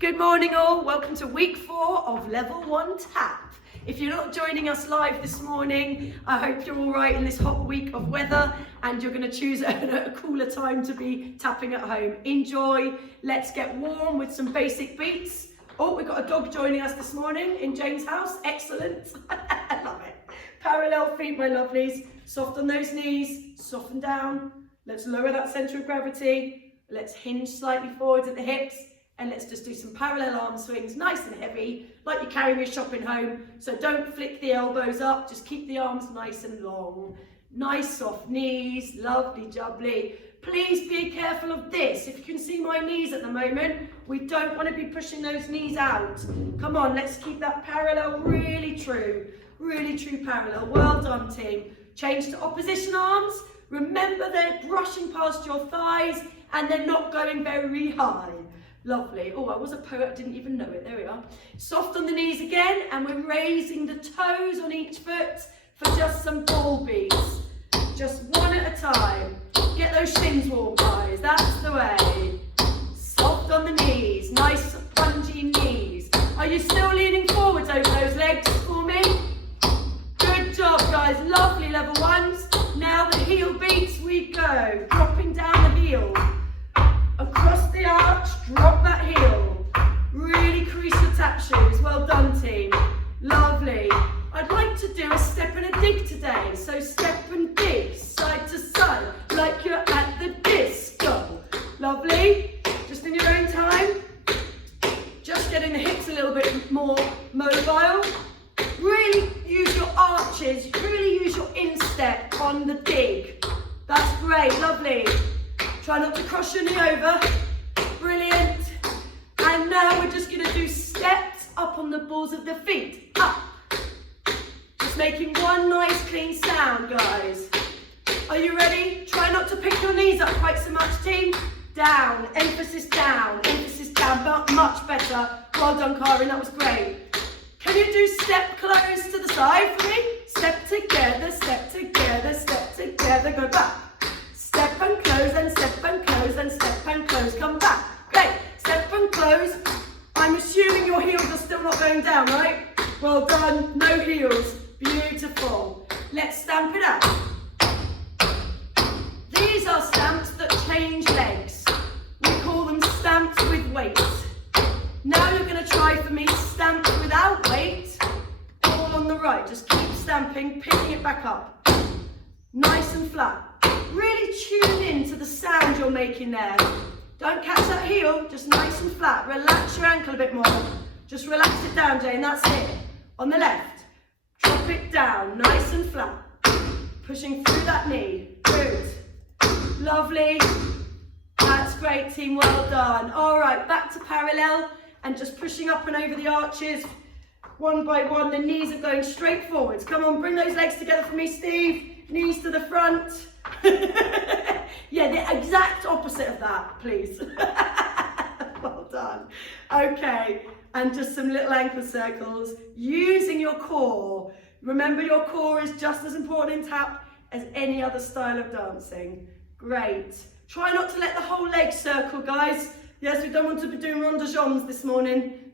Good morning all, welcome to week 4 of level 1 tap. If you're not joining us live this morning, I hope you're all right in this hot week of weather and you're going to choose a cooler time to be tapping at home. Enjoy, let's get warm with some basic beats. Oh, we've got a dog joining us this morning in Jane's house, excellent. I love it. Parallel feet, my lovelies, soft on those knees, soften down. Let's lower that centre of gravity. Let's hinge slightly forward at the hips. And let's just do some parallel arm swings, nice and heavy, like you're carrying your shopping home. So don't flick the elbows up, just keep the arms nice and long. Nice soft knees, lovely jubbly. Please be careful of this. If you can see my knees at the moment, we don't want to be pushing those knees out. Come on, let's keep that parallel really true parallel. Well done, team. Change to opposition arms. Remember they're brushing past your thighs and they're not going very high. Lovely. Oh, I was a poet, I didn't even know it. There we are. Soft on the knees again, and we're raising the toes on each foot for just some ball beats. Just one at a time. Get those shins warm, guys. That's the way. Soft on the knees. Nice, spongy knees. Are you still leaning forwards over those legs for me? Good job, guys. Lovely level ones. Now the heel beats we go. Dropping down the heel. Across the arch, drop that heel. Really crease your tap shoes. Well done, team. Lovely. I'd like to do a step and a dig today. So step and dig, side to side, like you're at the disco. Lovely. Just in your own time. Just getting the hips a little bit more mobile. Really use your arches. Really use your instep on the dig. That's great. Lovely. Try not to cross your knee over. Brilliant. And now we're just going to do steps up on the balls of the feet. Up. Just making one nice clean sound, guys. Are you ready? Try not to pick your knees up quite so much, team. Down. Emphasis down. Emphasis down. Much better. Well done, Karin. That was great. Can you do step close to the side for me? Step together, step together, step together. Go back. Step and close, and step and close, and step and close. Come back. Great. Step and close. I'm assuming your heels are still not going down, right? Well done. No heels. Beautiful. Let's stamp it out. These are stamps that change legs. We call them stamps with weight. Now you're going to try for me stamps without weight. All on the right. Just keep stamping, picking it back up. Nice and flat. Really tune in to the sound you're making there. Don't catch that heel, just nice and flat. Relax your ankle a bit more. Just relax it down, Jane, that's it. On the left, drop it down, nice and flat. Pushing through that knee, good. Lovely. That's great, team, well done. All right, back to parallel and just pushing up and over the arches. One by one, the knees are going straight forwards. Come on, bring those legs together for me, Steve. Knees to the front. Yeah, the exact opposite of that, please. Well done. Okay, and just some little ankle circles using your core. Remember, your core is just as important in tap as any other style of dancing. Great. Try not to let the whole leg circle, guys. Yes, we don't want to be doing ronde de jambes this morning.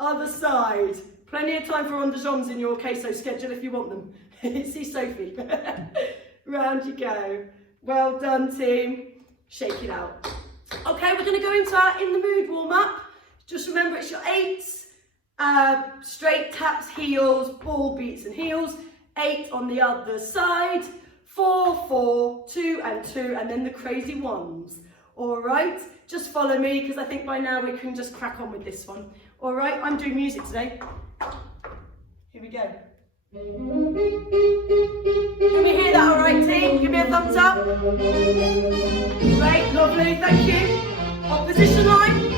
Other side. Plenty of time for ronde de jambes in your queso schedule if you want them. See Sophie. Round you go. Well done, team. Shake it out. Okay, we're going to go into our in the mood warm up. Just remember it's your 8s, straight taps, heels, ball beats and heels. 8 on the other side. 4, 4, 2 and 2, and then the crazy ones. All right, just follow me because I think by now we can just crack on with this one. All right, I'm doing music today. Here we go. Can we hear that all right, team? Give me a thumbs up. Great, lovely, thank you. Opposition line.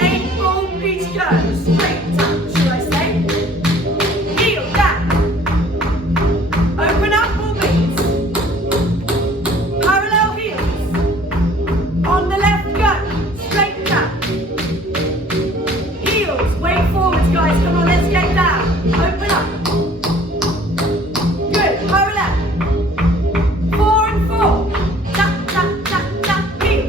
8 ball beats go. Straight tap, should I say. Heel down. Open up, ball beats. Parallel heels. On the left, go. Straight tap. Heels, way forwards, guys. Come on, let's get down. Open up. Parallel. 4 and 4. Tap, tap, tap, tap, heel.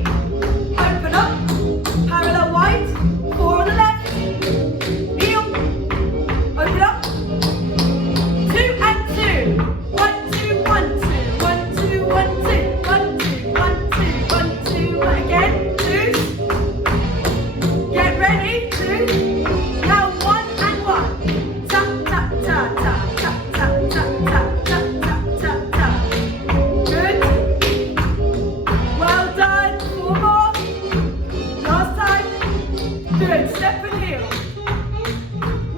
Good, step and heel.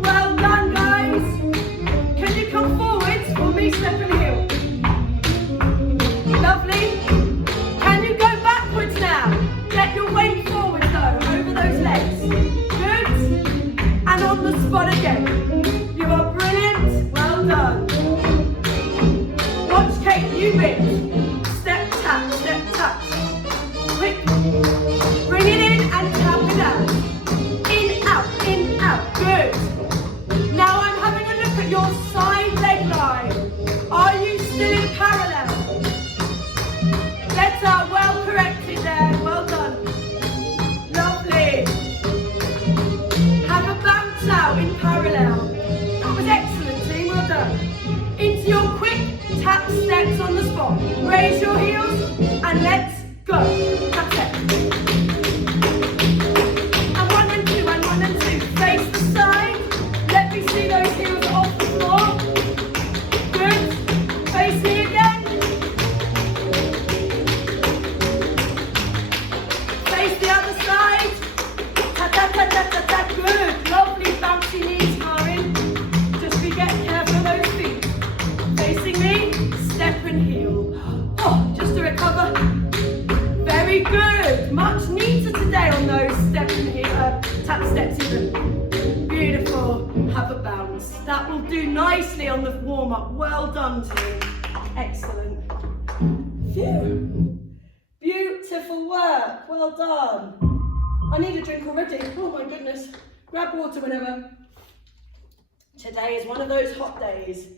Well done, guys. Can you come forwards for me, step and heel? Lovely. Can you go backwards now? Get your weight forward though, over those legs. Good. And on the spot again. You are brilliant. Well done. Watch Kate, you bit. Step, tap, quick, bring it in and tap it out, in, out, good. Now I'm having a look at your side leg line. Are you still in parallel? Better, well corrected there, well done. Lovely. Have a bounce out in parallel. That was excellent, team, well done. Into your quick tap steps on the spot. Raise your heels and let's go. That's it. And one and two. Face the side. Let me see those heels off the floor. Good. Face me again. Face the other side. Ta ta ta ta ta ta. Good. Lovely bouncy knees, Karin. Just be careful of those feet. Facing me. Step and heel. Oh, just to recover. Very good. Much neater today on those step and heel, tap steps even. Beautiful. Have a bounce. That will do nicely on the warm up. Well done, team. Excellent. Phew. Beautiful work. Well done. I need a drink already. Oh my goodness. Grab water whenever. Today is one of those hot days.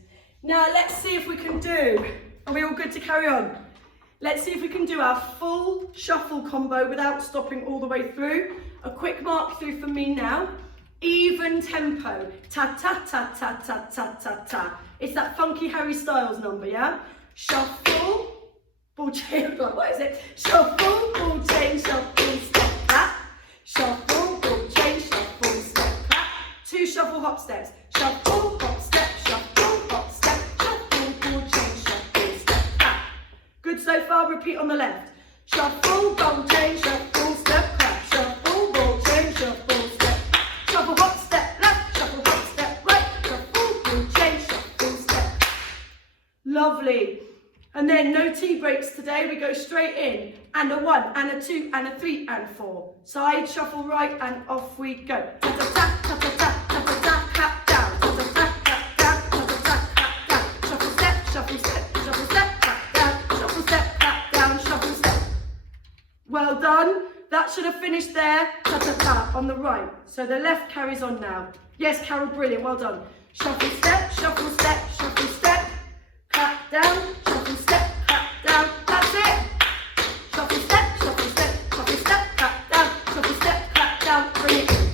Now let's see if we can do. Are we all good to carry on? Let's see if we can do our full shuffle combo without stopping all the way through. A quick mark through for me now. Even tempo. Ta ta ta ta ta ta ta ta. It's that funky Harry Styles number, yeah? Shuffle, ball chain, what is it? Shuffle, ball chain, shuffle, step, clap. Shuffle, ball chain, shuffle, step, clap. 2 shuffle hop steps. Shuffle, hop step, shuffle, hop step, shuffle, ball chain, shuffle, step, clap. Good so far, repeat on the left. Shuffle, ball chain, shuffle, step, clap. Shuffle, ball chain, shuffle, step, shuffle, hop step, left, shuffle, hop step, right. Shuffle, ball chain, shuffle, step. Lovely. And then no tea breaks today, we go straight in. And a 1, and a 2, and a 3, and 4. Side, shuffle right, and off we go. Ta-ta-ta, ta-ta-ta, ta-ta-ta, clap down. Ta-ta-ta, clap down, ta-ta-ta, clap down. Shuffle step, shuffle step, shuffle step, clap down. Shuffle step, clap down, shuffle step. Well done. That should have finished there. Ta-ta-ta, on the right. So the left carries on now. Yes, Carol, brilliant, well done. Shuffle step, shuffle step, shuffle step. Clap down, shuffle step, clap down, that's it. Shuffle step, shuffle step, shuffle step, clap down, shuffle step, clap down, bring it in.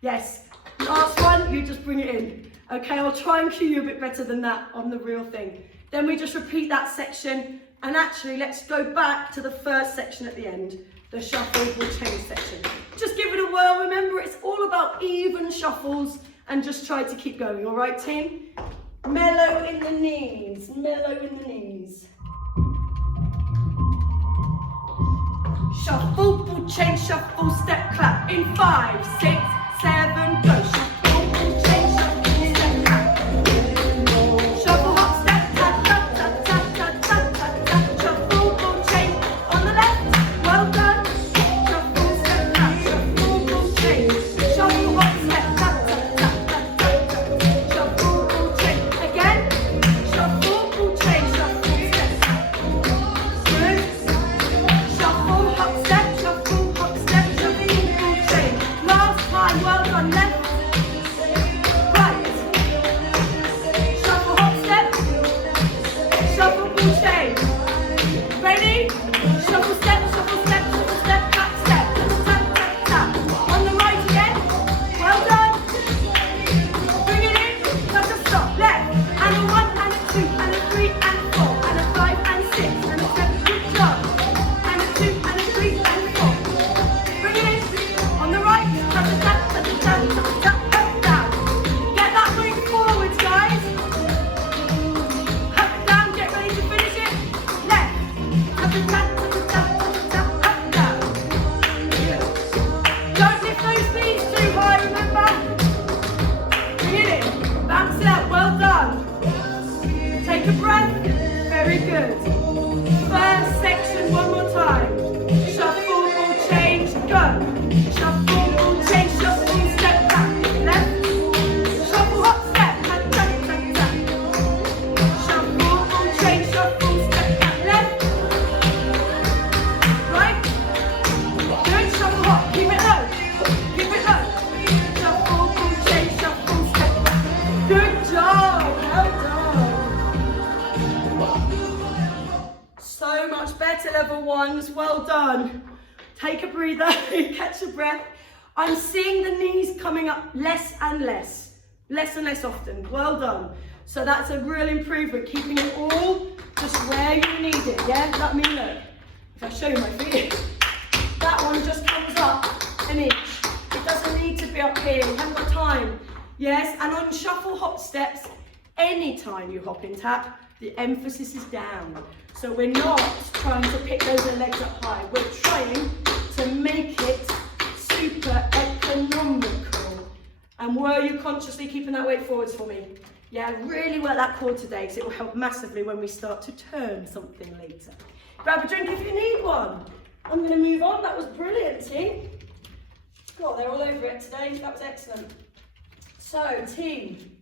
Yes, last one, you just bring it in. Okay, I'll try and cue you a bit better than that on the real thing. Then we just repeat that section, and actually let's go back to the first section at the end, the shuffle ball chain section. Just give it a whirl, remember it's all about even shuffles, and just try to keep going, all right team? Mellow in the knees, mellow in the knees. Shuffle, ball chain, shuffle, step, clap. In 5, 6, 7, go. Shuffle, ball chain, shuffle, step, clap. Shuffle, hop, step, ta, ta, ta, ta, ta, ta, ta, ta. Shuffle, ball chain, on the left, well done. Shuffle, step, clap, shuffle, ball chain. Shuffle, hop, step, ta, ta, ta, ta, ta, ta. Shuffle, ball chain. Again, shuffle, ball chain, shuffle, step, clap. Good. Shuffle, hop, step, shuffle, hop, step, shuffle, ball chain. Last time, well done, left, go. Shuffle, ball change, shuffle, step back, left. Shuffle, hop, step, tap, tap, tap, tap. Shuffle, ball change, shuffle, step back, left. Right. Good, shuffle, hop, keep it low. Keep it low. Shuffle, ball change, shuffle, step back. Good job, well done. So much better, level ones, well done. Take a breather, catch your breath. I'm seeing the knees coming up less and less often. Well done. So that's a real improvement, keeping it all just where you need it, yeah? Let me look. If I show you my feet, that one just comes up an inch. It doesn't need to be up here, you haven't got time. Yes, and on shuffle hop steps, anytime you hop in tap, the emphasis is down. So we're not trying to pick those legs up high. We're trying to make it super economical. And were you consciously keeping that weight forwards for me? Yeah, really work that core today because it will help massively when we start to turn something later. Grab a drink if you need one. I'm going to move on. That was brilliant, team. God, they're all over it today. That was excellent. So, team,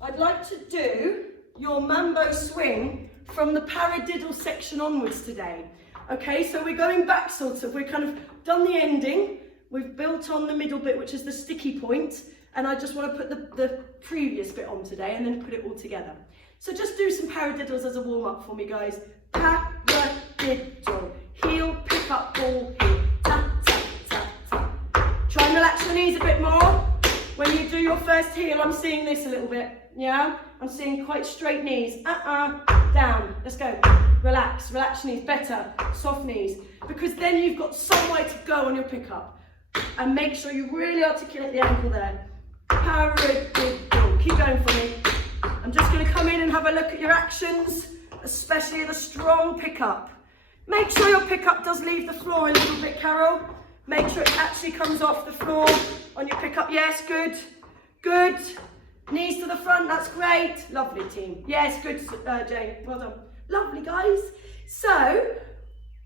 I'd like to do your mambo swing from the paradiddle section onwards today. Okay, so we're going back sort of, we've kind of done the ending, we've built on the middle bit, which is the sticky point, and I just want to put the previous bit on today and then put it all together. So just do some paradiddles as a warm-up for me, guys. Paradiddle, heel, pick up, ball, heel, tap, tap, tap, tap. Try and relax your knees a bit more. When you do your first heel, I'm seeing this a little bit, yeah? I'm seeing quite straight knees, down, let's go. Relax, relax your knees, better, soft knees. Because then you've got some way to go on your pickup. And make sure you really articulate the ankle there. Paradiddle, keep going for me. I'm just gonna come in and have a look at your actions, especially the strong pickup. Make sure your pickup does leave the floor a little bit, Carol. Make sure it actually comes off the floor on your pickup. Yes, good, good. Knees to the front, that's great. Lovely, team. Yes, good, Jane, well done. Lovely, guys. So,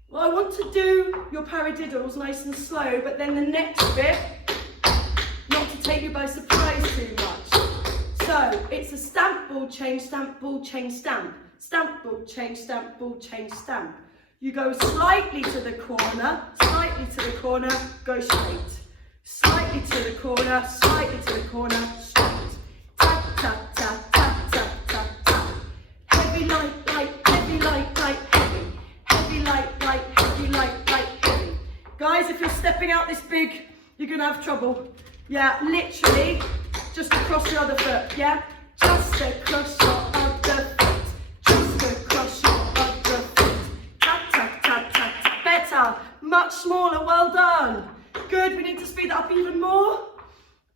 well, I want to do your paradiddles nice and slow, but then the next bit, not to take you by surprise too much. So, it's a stamp, ball, change, stamp, ball, change, stamp. Stamp, ball, change, stamp, ball, change, stamp. You go slightly to the corner, go straight. Slightly to the corner, straight. Tap, tap, tap, tap, tap, tap, tap. Heavy, light, light, heavy, light, light, heavy. Heavy, light, light, heavy, light, light, heavy. Guys, if you're stepping out this big, you're gonna have trouble. Yeah, literally, just across your other foot, yeah? Just across your other foot. Just across your other foot. Tap, tap, tap, tap, tap. Better, much smaller, well done. Good, we need to speed that up even more.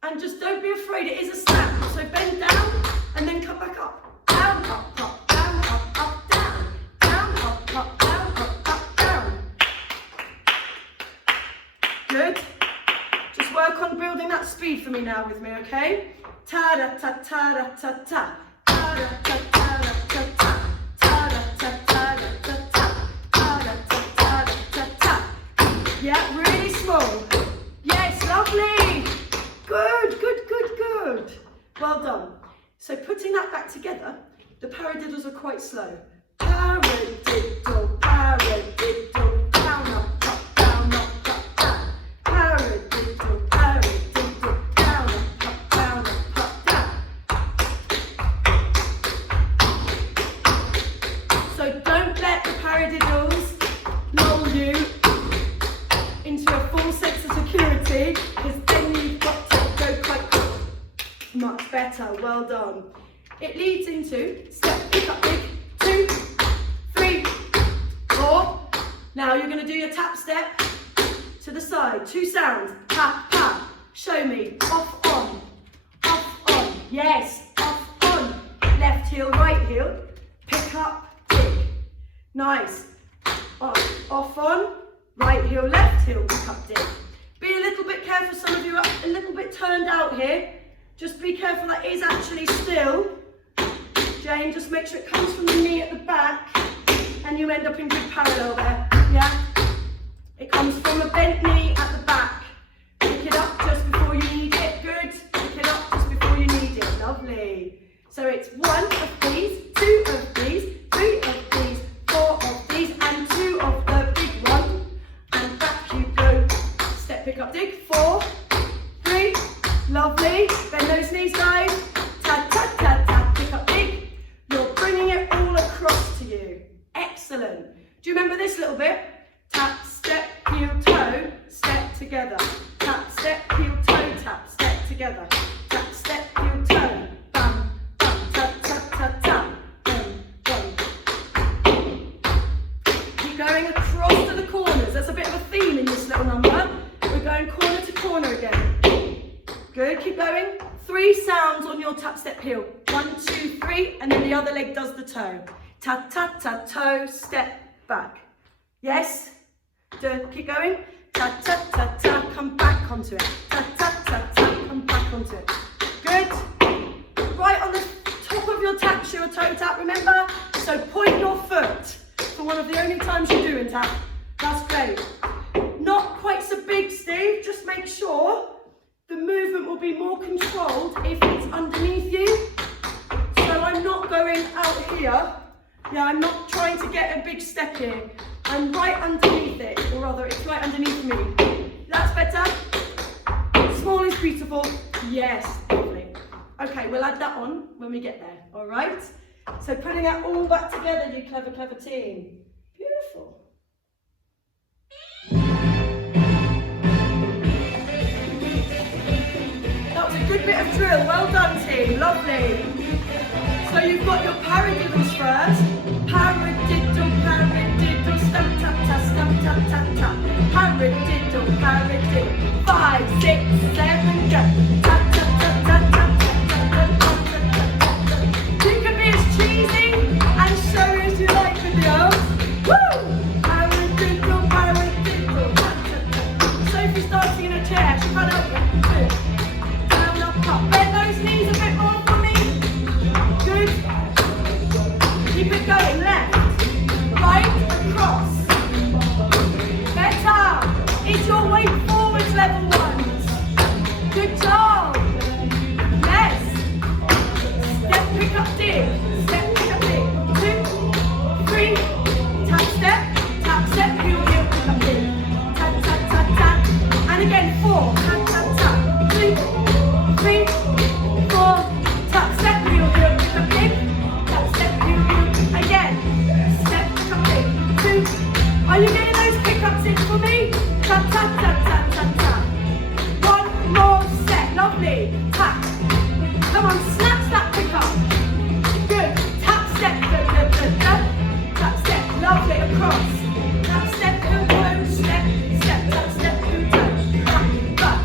And just don't be afraid, it is a stamp. So bend down and then come back up. Down, up, up, down, up, up, down. Down, up, up, down, up, up, down. Good. Just work on building that speed for me now with me, okay? Ta-da-ta-ta-da-ta-ta. Ta-da-ta-ta-da-ta-ta. Ta-da-ta-ta-da-ta-ta. Ta-da-ta-ta-da-ta-ta. Yeah, really small. Yes, lovely. Good, good, good, good. Well done. So putting that back together, the paradiddles are quite slow. Paradiddle, paradiddle, down, up, up, down, up, up, down. Paradiddle, paradiddle, down, up, down, up, down. So don't let the paradiddles lull you into a full sense of security, because then you've got to go quite quick. Much better, well done. It leads into step, pick up big, 2, 3, 4. Now you're going to do your tap step to the side. 2 sounds, tap, tap. Show me, off, on, yes, off, on. Left heel, right heel, pick up, pick. Nice. Off, on. Right heel, left heel, pick up, dip. Be a little bit careful, some of you are a little bit turned out here. Just be careful, that is actually still. Jane, just make sure it comes from the knee at the back and you end up in good parallel there, yeah? It comes from a bent knee at the back. pick up, dig. 4, 3, lovely. Bend those knees, guys. Tap, tap, tap, tap, pick up, dig. You're bringing it all across to you. Excellent. Do you remember this little bit? Tap, step, heel, toe, step together. Tap, step, heel, toe, tap, step together. Tap, step, heel, toe. Bam, bam, tap, tap, tap, tap. Bam, bam. Keep going across to the corners. There's a bit of a theme in this little number. We're going corner to corner again. Good, keep going. 3 sounds on your tap, step, heel. 1, 2, 3, and then the other leg does the toe. Tap, tap, tap, toe, step, back. Yes? Keep going. Tap, tap, tap, tap, come back onto it. Tap, tap, tap, tap, come back onto it. Good. Right on the top of your tap, your toe tap, remember? So point your foot for one of the only times you do in tap. That's great. Not quite so big, Steve. Just make sure the movement will be more controlled if it's underneath you. So I'm not going out here. Yeah, I'm not trying to get a big step here. I'm right underneath it, or rather, it's right underneath me. That's better. Small is beautiful. Yes, lovely. Okay, we'll add that on when we get there, all right? So putting that all back together, you clever, clever team. Beautiful. That was a good bit of drill. Well done, team. Lovely. So you've got your paradiddles first. Paradiddle, paradiddle, stamp, tap, tap, stamp, tap, tap, tap. Paradiddle, paradiddle. 5, 6, 7, go. Tap, tap, tap, tap, tap, tap, tap, tap, tap, tap. You can be as cheesy and showy as you like with yours. Woo! Paradiddle, paradiddle, tap, tap, tap. Sophie's dancing in a chair. She can't help it. Down, up, up. Bend those knees a bit more for me. Good. Keep it going. Left, right, across. Better. It's your way forwards, level 1. Good job. Yes. Step, pick up, dig. Step, pick up, dig. 2, 3. Tap, step, heel, heel, pick up, dig. Tap, tap, tap, tap. And again, 4. Tap, tap, tap. 2, 3, 4. Tap, step, heel, heel, pick up, dig. Tap, step, heel, heel. Again. Step, pick up, dig. 2. Are you getting those pickups in for me? Tap, tap, tap, tap, tap, tap. 1 more set. Lovely. Tap. Come on, snap that pickup. Good. Tap, step, tap, tap, tap, tap. Tap, step. Lovely. Across. Tap, step, heel, toe, step, step, tap, step, heel, toe. Back, back.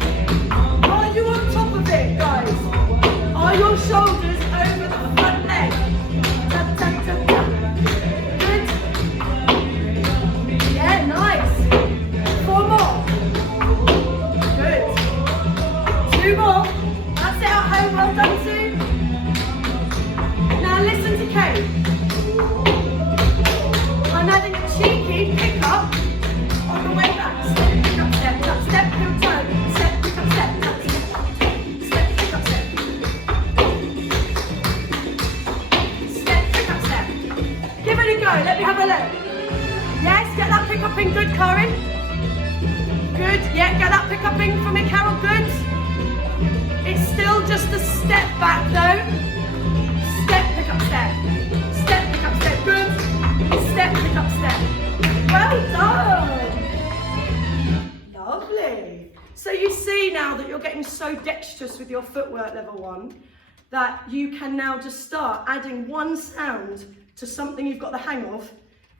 Are you on top of it, guys? Are your shoulders over the front leg? Tap, tap, tap, tap. Good. Yeah, nice. 4 more. Good. 2 more. That's it at home. Well done, Sue. Now listen to Kate. I'm adding a cheeky pickup on the way back. Step, pick up, step, tap, step, heel, toe. Step, pick up, step, tap, step. Step, pick up, step. Step, pick up, step. Give it a go. Let me have a look. Yes, get that pick up in. Good, Corinne. Good. Yeah, get that pick up in for me, Carol. Good. It's still just a step back though. Step, pick up, step. Step, pick up, step. Good. Step, pick up, step. Well done. Lovely. So you see now that you're getting so dexterous with your footwork, level 1, that you can now just start adding 1 sound to something you've got the hang of,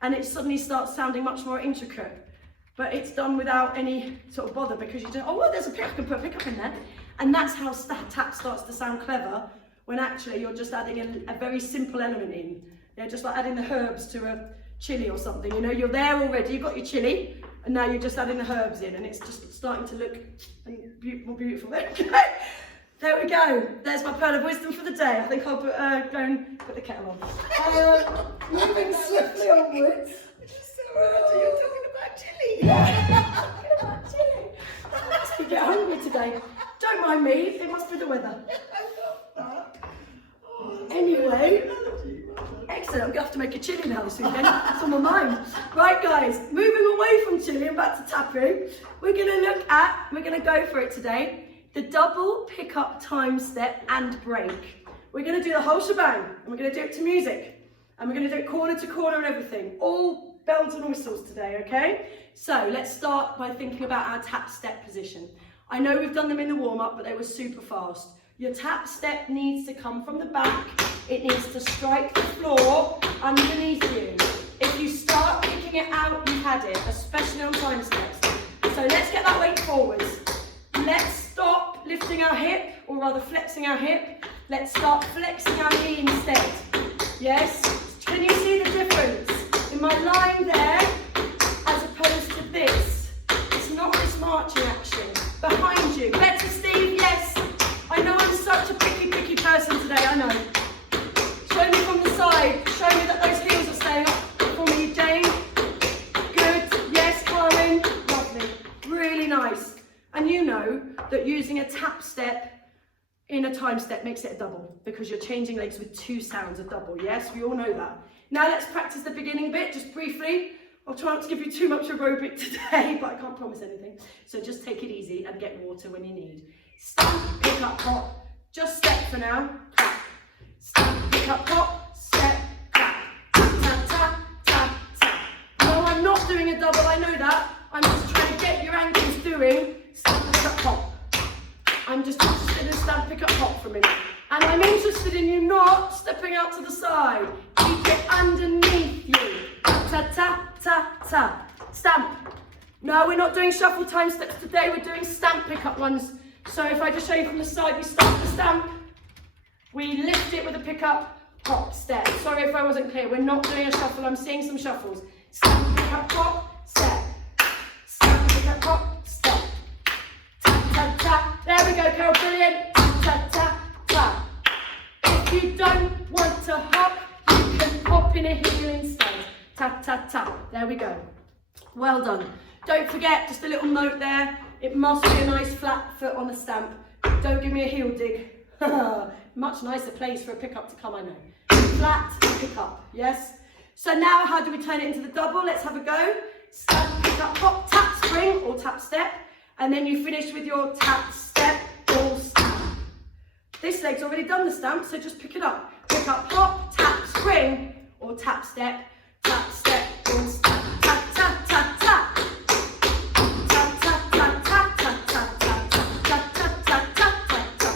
and it suddenly starts sounding much more intricate. But it's done without any sort of bother, because you just, oh, well, there's a pick, I can put a pick up in there. And that's how tap starts to sound clever, when actually you're just adding a very simple element in. Yeah, just like adding the herbs to a chili or something. You know, you're there already, you've got your chili, and now you're just adding the herbs in, and it's just starting to look more beautiful. There we go. There's my pearl of wisdom for the day. I think I'll go and put the kettle on. Moving swiftly onwards. You're talking about chili. Talking about chili. You get hungry today. Don't mind me. It must be the weather. Anyway, excellent. pizza. I'm gonna have to make a chili now this weekend. It's on my mind. Right, guys, moving away from chili and back to tapping, we're gonna go for it today. The double pickup time step and break. We're gonna do the whole shebang, and we're gonna do it to music, and we're gonna do it corner to corner and everything. All bells and whistles today, okay? So let's start by thinking about our tap step position. I know we've done them in the warm-up, but they were super fast. Your tap step needs to come from the back. It needs to strike the floor underneath you. If you start kicking it out, you've had it, especially on time steps. So let's get that weight forwards. Let's stop lifting our hip, or rather flexing our hip. Let's start flexing our knee instead. Yes? Can you see the difference? In my line there, as opposed to this. It's not this marching action. Behind you. Better, Steve, yes. I know I'm such a picky person today, I know. Show me from the side. Show me that those heels are staying up for me, Jane. Good, yes, Carlin. Lovely. Really nice. And you know that using a tap step in a time step makes it a double, because you're changing legs with two sounds, a double, yes? We all know that. Now let's practice the beginning bit, just briefly. I'll try not to give you too much aerobic today, but I can't promise anything. So just take it easy and get water when you need. Stamp, pick up, hop. Just step for now. Clap. Stamp, pick up, hop. Step, clap. Tap, tap, tap, tap. No, I'm not doing a double, I know that. I'm just trying to get your ankles doing stamp, pick up, hop. I'm just interested in stamp, pick up, hop for a minute. And I'm interested in you not stepping out to the side. Keep it underneath you. Ta, ta, ta, ta. Stamp. No, we're not doing shuffle time steps today. We're doing stamp pickup ones. So if I just show you from the side, we start the stamp. We lift it with a pickup, hop, step. Sorry if I wasn't clear. We're not doing a shuffle. I'm seeing some shuffles. Stamp, pickup, hop, step. Stamp, pickup, hop, step. Ta, ta, ta. There we go, Carol. Brilliant. Ta, ta, ta. If you don't want to hop, you can hop in a heel instead. Ta, ta, ta. There we go. Well done. Don't forget, just a little note there, it must be a nice flat foot on a stamp. Don't give me a heel dig. Much nicer place for a pickup to come, I know. Flat, pickup, yes? So now how do we turn it into the double? Let's have a go. Stamp, pickup, hop, tap, spring, or tap step. And then you finish with your tap, step, or stamp. This leg's already done the stamp, so just pick it up. Pick up, hop, tap, spring, or tap, step, or stamp. Tap, tap, tap, tap. Tap, tap, tap, tap, tap, tap, tap, tap, tap, tap, tap, tap,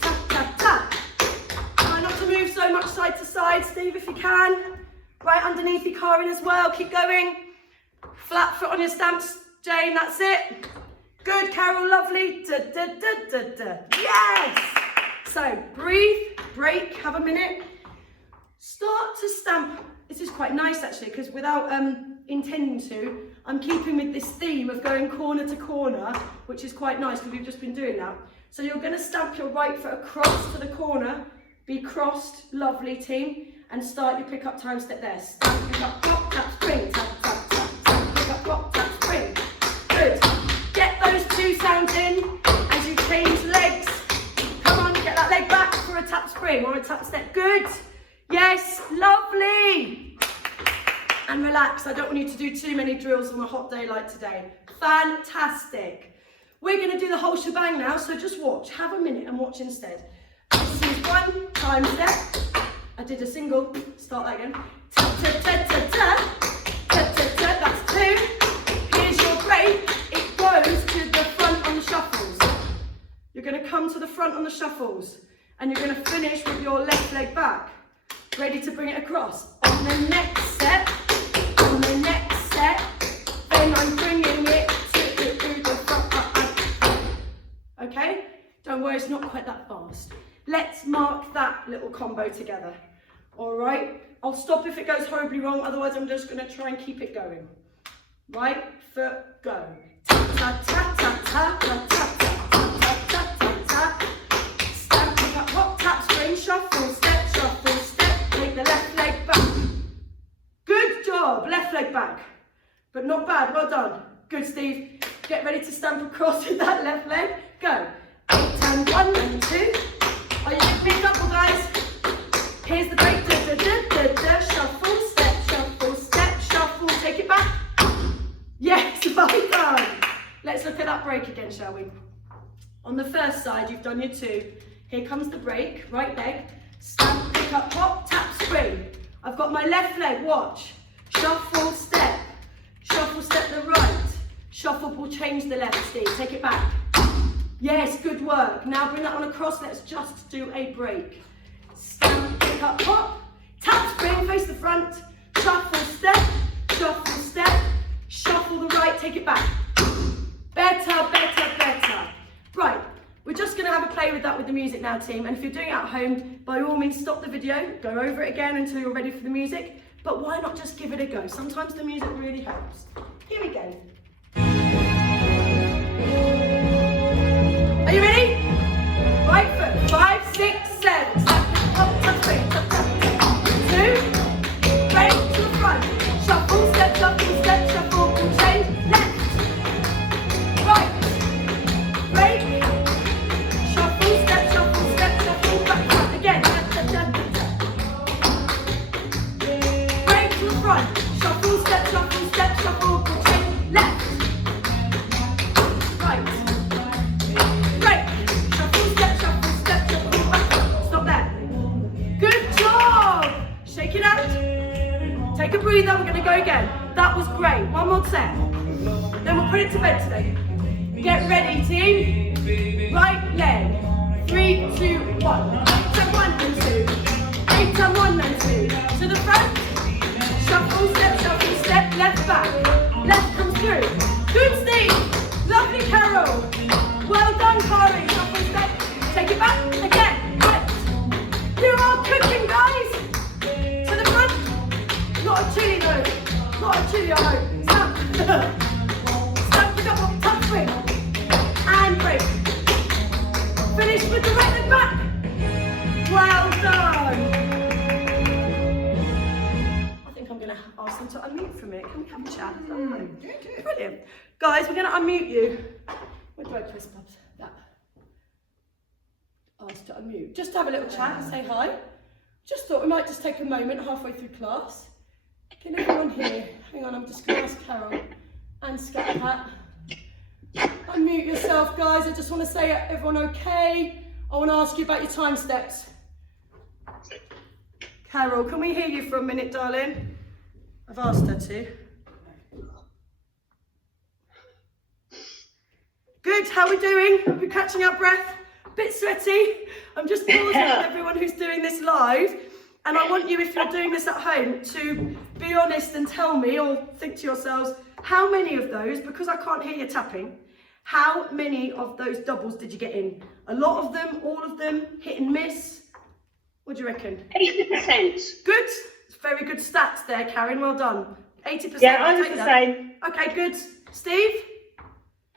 tap, tap, tap. Try not to move so much side to side, Steve, if you can. Right underneath your Karin as well, keep going. Flat foot on your stamps, Jane, that's it. Good, Carol, lovely. Da, da, da, da, da. Yes! So, breathe, break, have a minute. Start to stamp. This is quite nice actually, because without intending to, I'm keeping with this theme of going corner to corner, which is quite nice because we've just been doing that. So you're going to stamp your right foot across to the corner, be crossed, lovely team, and start your pick up time step there. Stamp, pick up, hop, tap, spring, tap, tap, tap, tap, pick up, hop, tap, spring. Good. Get those two sounds in as you change legs. Come on, get that leg back for a tap spring or a tap step. Good. Yes, lovely. And relax, I don't want you to do too many drills on a hot day like today. Fantastic. We're going to do the whole shebang now, so just watch. Have a minute and watch instead. This is one time step. I did a single, start that again. Ta, ta, ta, ta, ta. Ta, ta, ta, that's two. Here's your break. It goes to the front on the shuffles. You're going to come to the front on the shuffles, and you're going to finish with your left leg back. Ready to bring it across. On the next step, then I'm bringing it to the front. Okay? Don't worry, it's not quite that fast. Let's mark that little combo together. All right? I'll stop if it goes horribly wrong, otherwise I'm just going to try and keep it going. Right foot, go. Ta ta ta ta ta ta ta ta ta ta ta. Stamp, pick up, hop, tap, spring, shuffle, step, take the left leg back. Good job, left leg back. But not bad, well done. Good, Steve. Get ready to stamp across with that left leg. Go. 8 and 1 and 2. Are you with me, double guys? Here's the break. Da, da, da, da, let's look at that break again, shall we? On the first side, you've done your 2. Here comes the break, right leg, stamp, pick up, hop, tap, spring. I've got my left leg, watch. Shuffle, step the right. Shuffle, will change the left, Steve, take it back. Yes, good work. Now bring that one across, let's just do a break. Stamp, pick up, hop, tap, spring, face the front. Shuffle, step, shuffle the right, take it back. Better, better, better. Right, we're just gonna have a play with that with the music now, team. And if you're doing it at home, by all means, stop the video, go over it again until you're ready for the music. But why not just give it a go? Sometimes the music really helps. Here we go. Are you ready? Right foot, 5, 6, 7. Step, up, touch, spring, tap, tap, 2, break to the front. Shuffle, step, shuffle, pull, change, left, right, break, shuffle, step, shuffle, back, back, again, break to the front. Shuffle, step, shuffle, pull, change, left, right, break, shuffle, step, shuffle, back, stop there. Good job. Shake it out. Take a breather, we're going to go again. That was great. One more set. Then we'll put it to bed today. Get ready, team. Right leg. 3, 2, 1. Step 1 and 2. 8 and 1 and 2. To the front. Shuffle, step, left back. Left comes through. Good, Steve. Lovely, Carol. Well done, Kari. Shuffle, step. Take it back. Again. Right. You are cooking, guys. To the front. Not a chili though. Not a chili, I hope. Stamp. Stamp, pick up, tap, swing. And break. Finish with the right leg back. Well done. I think I'm going to ask them to unmute for a minute. Can we have a chat? Brilliant. Guys, we're going to unmute you. Where do I twist, Bubs? That. Ask to unmute. Just to have a little chat and say hi. Just thought we might just take a moment halfway through class. Can everyone hear? Hang on, I'm just going to ask Carol and Scat Pat. Unmute yourself, guys. I just want to say, everyone okay? I want to ask you about your time steps. Carol, can we hear you for a minute, darling? I've asked her to. Good, how are we doing? We're catching our breath. Bit sweaty. I'm just pausing with everyone who's doing this live. And I want you, if you're doing this at home, to be honest and tell me, or think to yourselves, how many of those, because I can't hear you tapping, how many of those doubles did you get in? A lot of them, all of them, hit and miss? What do you reckon? 80%. Good. Very good stats there, Karen. Well done. 80%. Yeah, I was the same. Okay, good. Steve?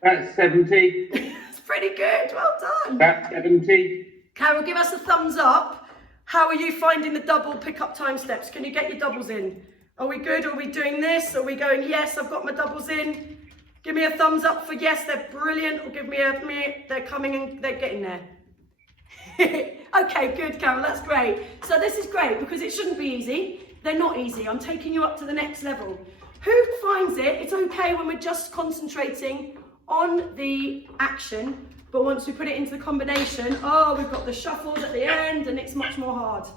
That's 70. That's pretty good. Well done. That's 70. Carol, give us a thumbs up. How are you finding the double pickup time steps? Can you get your doubles in? Are we good? Are we doing this? Are we going, yes, I've got my doubles in? Give me a thumbs up for yes, they're brilliant. Or give me a, they're coming and they're getting there. Okay, good, Carol, that's great. So this is great because it shouldn't be easy. They're not easy. I'm taking you up to the next level. Who finds it's okay when we're just concentrating on the action, but once we put it into the combination, oh, we've got the shuffles at the end and it's much more hard.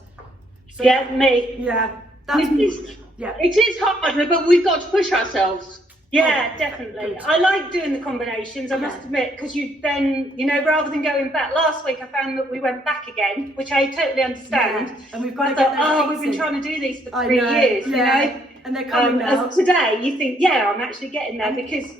So, yeah, me. Yeah. That's, It is hard, but we've got to push ourselves. Yeah, definitely. Good. I like doing the combinations, I must admit, because you then, rather than going back. Last week I found that we went back again, which I totally understand. Yeah. And we've got to get we've been trying to do these for 3 years, you know? And they're coming now. Today, you think, yeah, I'm actually getting there because,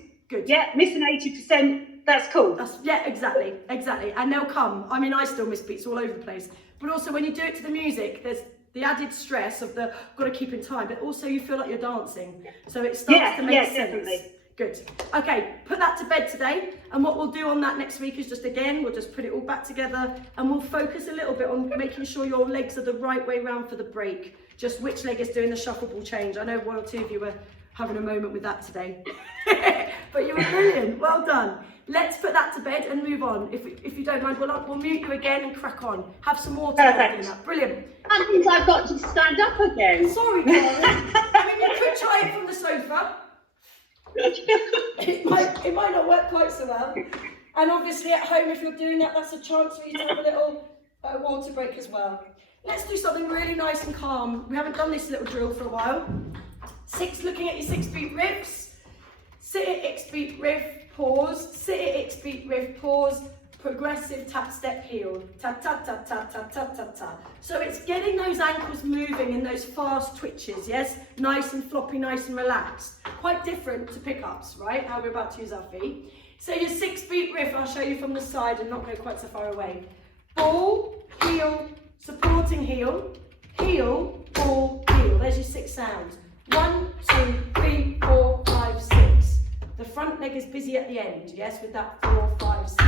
missing 80%, that's cool. Exactly. And they'll come. I mean, I still miss beats all over the place. But also when you do it to the music, there's the added stress of the got to keep in time, but also you feel like you're dancing. So it starts to make sense. Definitely. Good. Okay, put that to bed today. And what we'll do on that next week is we'll just put it all back together and we'll focus a little bit on making sure your legs are the right way round for the break. Just which leg is doing the shuffleable change. I know 1 or 2 of you were having a moment with that today. But you were brilliant. Well done. Let's put that to bed and move on. If you don't mind, we'll mute you again and crack on. Have some more time doing that. Brilliant. That means I've got to stand up again. Sorry, Karen. I mean, you could try it from the sofa. it might not work quite so well. And obviously at home, if you're doing that, that's a chance for you to have a little water break as well. Let's do something really nice and calm. We haven't done this little drill for a while. Looking at your 6 beat riffs. Sit at X beat riff, pause. Sit at X beat riff, pause. Progressive tap, step, heel. Tap, tap, tap, tap, tap, tap, tap, tap. So it's getting those ankles moving in those fast twitches, yes? Nice and floppy, nice and relaxed. Quite different to pickups, right? How we're about to use our feet. So your 6 beat riff, I'll show you from the side and not go quite so far away. Ball, heel, supporting heel, heel, ball, heel. There's your 6 sounds. 1, 2, 3, 4, 5, 6. The front leg is busy at the end, yes, with that 4, 5, 6.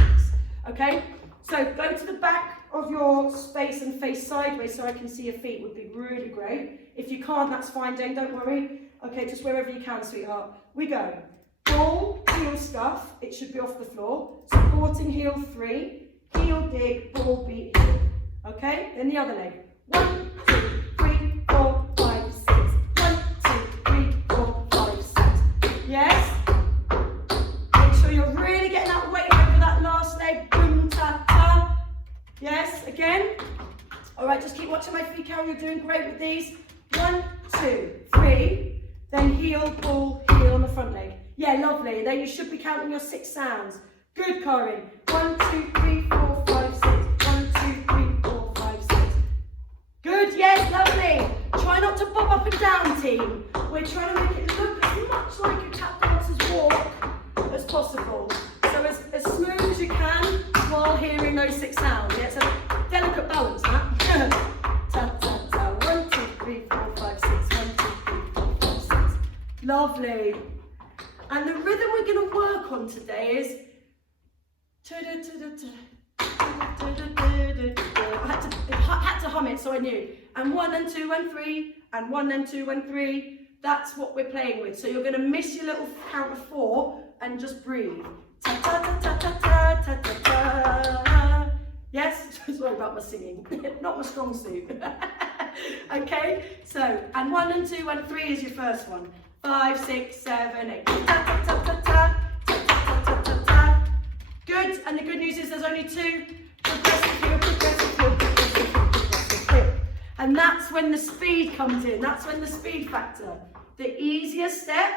Okay, so go to the back of your space and face sideways so I can see your feet would be really great. If you can't, that's fine, Jane, don't worry. Okay, just wherever you can, sweetheart. We go. Ball, heel scuff, it should be off the floor. Supporting heel 3, heel dig, ball beat heel. Okay, then the other leg. 1, 2, 3, 4, 5, 6. 1, 2, 3, 4, 5, 6. Yes? Make sure you're really getting that weight over that last leg. Boom, ta, ta. Yes, again. All right, just keep watching my feet, Carol. You're doing great with these. 1, 2, 3. Then heel, ball, heel on the front leg. Yeah, lovely. Then you should be counting your 6 sounds. Good, Corinne. 1, 2, 3, 4, 5, 6. 1, 2, 3, 4, 5, 6. Good, yes, lovely. Try not to bob up and down, team. We're trying to make it look as much like a tap dancer's walk as possible. So as smooth as you can while hearing those 6 sounds. Yeah, it's a delicate balance, that. Tap, tap, tap. 1, 2, 3, 4, 5, 6. 1, 2, 3, 4, 5, 6. Lovely. And the rhythm we're going to work on today is I had to hum it, so I knew. And 1 and 2 and 3, and 1 and 2 and 3. That's what we're playing with. So you're going to miss your little count of 4 and just breathe. Ta ta ta ta ta ta ta ta. Yes, sorry about my singing. Not my strong suit. Okay. So, and 1 and 2 and 3 is your first one. 5, 6, 7, 8. Ta ta ta ta ta. Good, and the good news is there's only 2. Progressive heel, progressive heel, progressive heel, progressive heel. And that's when the speed comes in. That's when the speed factor. The easier step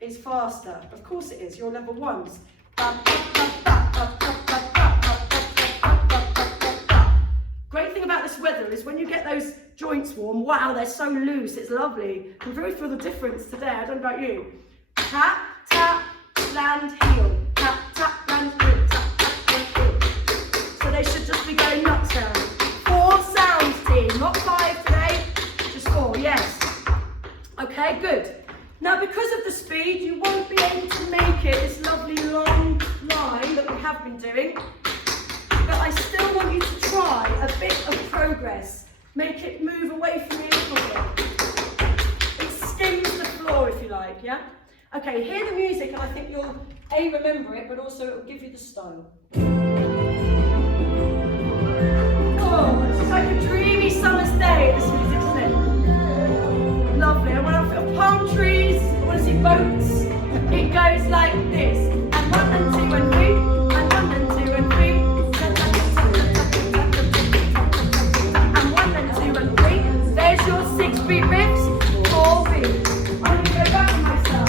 is faster. Of course it is. You're level 1s. Great thing about this weather is when you get those joints warm, wow, they're so loose. It's lovely. You can really feel the difference today. I don't know about you. Tap, tap, land, heel. Tap, tap, land, heel. So they should just be going nuts down. 4 sounds, team, not 5 today, just 4, yes. Okay, good. Now because of the speed, you won't be able to make it this lovely long line that we have been doing, but I still want you to try a bit of progress. Make it move away from me a little bit. It skims the floor if you like, yeah? Okay, hear the music and I think you'll A, remember it, but also it will give you the style. Oh, it's like a dreamy summer's day, this music, isn't it? Lovely. I want to feel palm trees, I want to see boats. It goes like this. And 1 and 2 and 3, and 1 and 2 and 3. And 1 and 2 and 3. There's your 6 beat riffs, 4 beats. I'm going to go back to myself.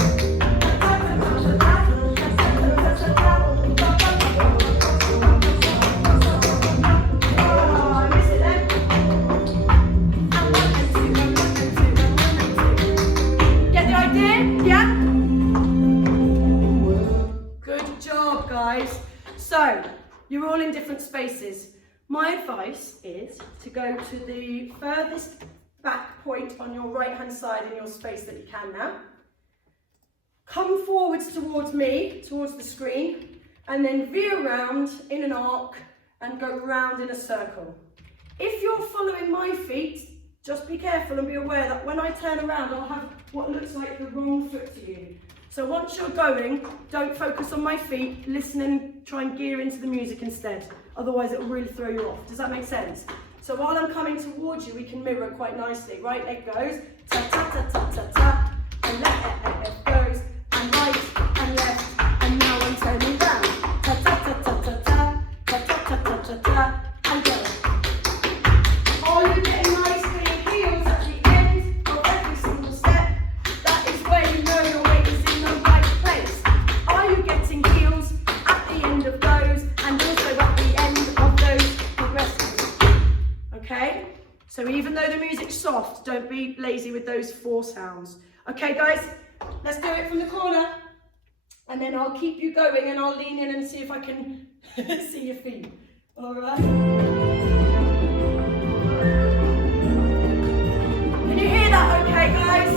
So, you're all in different spaces. My advice is to go to the furthest back point on your right hand side in your space that you can now. Come forwards towards me, towards the screen, and then veer around in an arc and go round in a circle. If you're following my feet, just be careful and be aware that when I turn around, I'll have what looks like the wrong foot to you. So once you're going, don't focus on my feet, listen and try and gear into the music instead. Otherwise it will really throw you off. Does that make sense? So while I'm coming towards you, we can mirror quite nicely. Right leg goes, ta ta ta ta ta ta, and left leg goes, and right So even though the music's soft, don't be lazy with those 4 sounds. Okay, guys, let's do it from the corner. And then I'll keep you going and I'll lean in and see if I can see your feet. All right. Can you hear that okay, guys?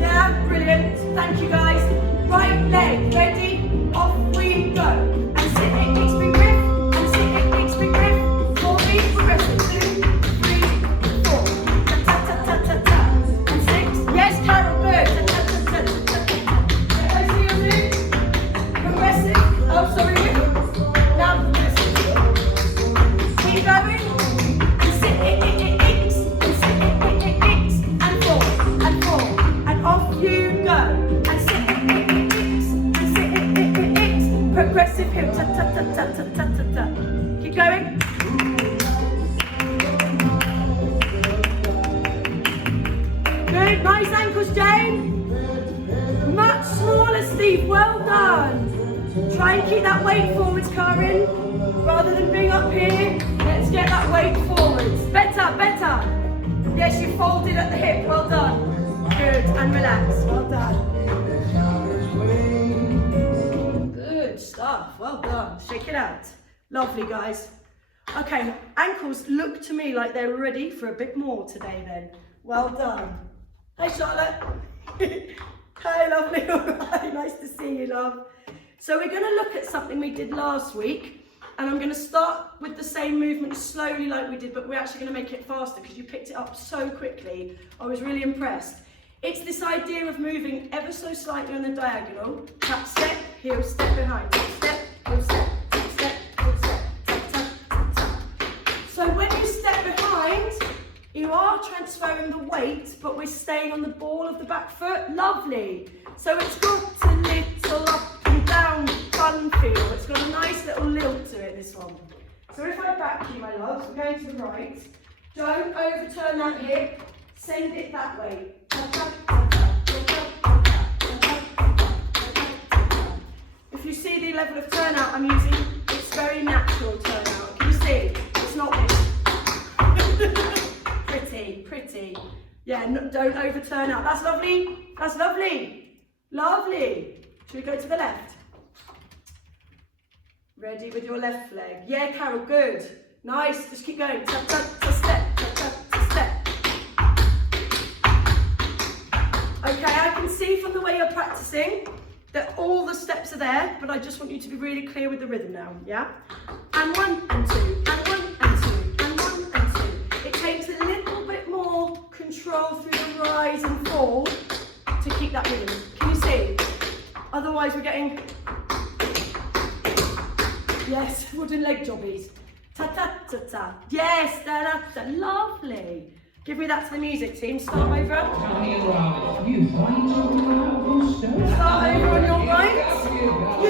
Yeah, brilliant. Thank you, guys. Right leg, ready? Off we go. And sit it, next big riff. And sit it, next big riff. 4 beats, progressive. 2, 3, 4. Ta ta ta ta ta. And 6. Yes, Carol, good. Ta ta ta ta ta ta. I see you do. Progressive. Oh, sorry. Now progressive. Keep going. And sit it, and sit it, and 4, and 4. And off you go. And sit it, and sit it, progressive heel. Ta ta ta ta ta ta ta ta. Keep going. Good, nice ankles, Jane. Much smaller, Steve, well done. Try and keep that weight forwards, Karin. Rather than being up here, let's get that weight forwards. Better, better. Yes, you folded at the hip, well done. Good, and relax, well done. Good stuff, well done. Shake it out. Lovely, guys. Okay, ankles look to me like they're ready for a bit more today then. Well done. Hey, Charlotte. Hi, lovely. All right, nice to see you, love. So we're going to look at something we did last week, and I'm going to start with the same movement slowly like we did, but we're actually going to make it faster because you picked it up so quickly. I was really impressed. It's this idea of moving ever so slightly on the diagonal. Tap, step, heel, step behind. Tap, step, heel, step, tap, step, heel, step, tap, tap, tap, tap. So when you step behind, you are transferring the weight, but we're staying on the ball of the back foot. Lovely. So it's got a little up and down fun feel. It's got a nice little lilt to it, this one. So if I back you, my loves, we're going to the right. Don't overturn that hip. Send it that way. If you see the level of turnout I'm using, it's very natural turnout. Can you see? It's not this. Pretty, pretty. Yeah, no, don't overturn out. That's lovely. That's lovely. Lovely. Should we go to the left? Ready with your left leg. Yeah, Carol, good. Nice. Just keep going. Tap, tap, tap, step. Tap, tap, tap, step. Okay, I can see from the way you're practicing that all the steps are there, but I just want you to be really clear with the rhythm now, yeah? And 1 and 2, and 1 and 2, and 1 and 2. It takes a little bit more control through the rise and fall to keep that rhythm. Can you see? Otherwise we're getting, yes, wooden leg jobbies. Ta-ta-ta-ta. Yes, da-da-da. Lovely. Give me that to the music team. Start over. Start over on your right.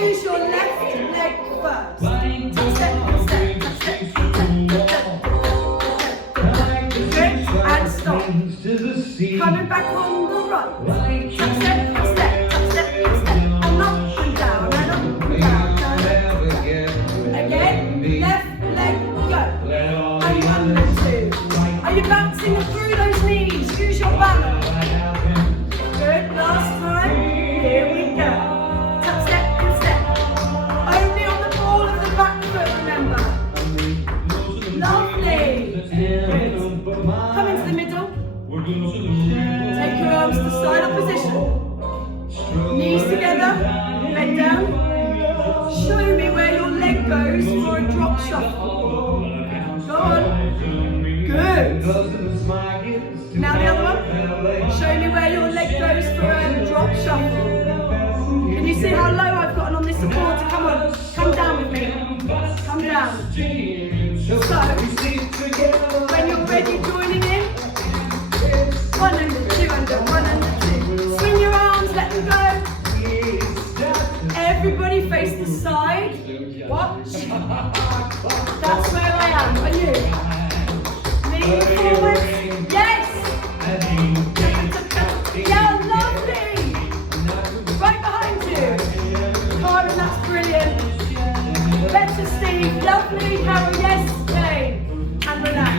Use your left leg first. Tap, step, step, step, step, good. And stop. Coming back on the right. Tap, step, step, tap, step, step. And up and down, and up and down. Again, left leg, go. And 1 and 2. Are you bouncing through those knees? Use your balance. Good, last time. Here we go. Tap, step, and step. Only on the ball of the back foot, remember. Lovely. Good. Come into the middle. Take your arms to side up position. Knees together. Bend down. Show me where your leg goes for a drop shuffle. Go on. Good. Now the other one. Show me where your leg goes for a drop shuffle. Can you see how low I've gotten on this supporter? Come on. Come down with me. Come down. So, when you're ready, joining in. 1 and 2 and 1 and 2. Swing your arms, let them go. Everybody face the side. Watch. That's where I am. Are you? Lean forward. Yes. Yeah, lovely. Right behind you. Karen, that's brilliant. Better, Steve. Lovely, Carol. Yes, Jane. And relax.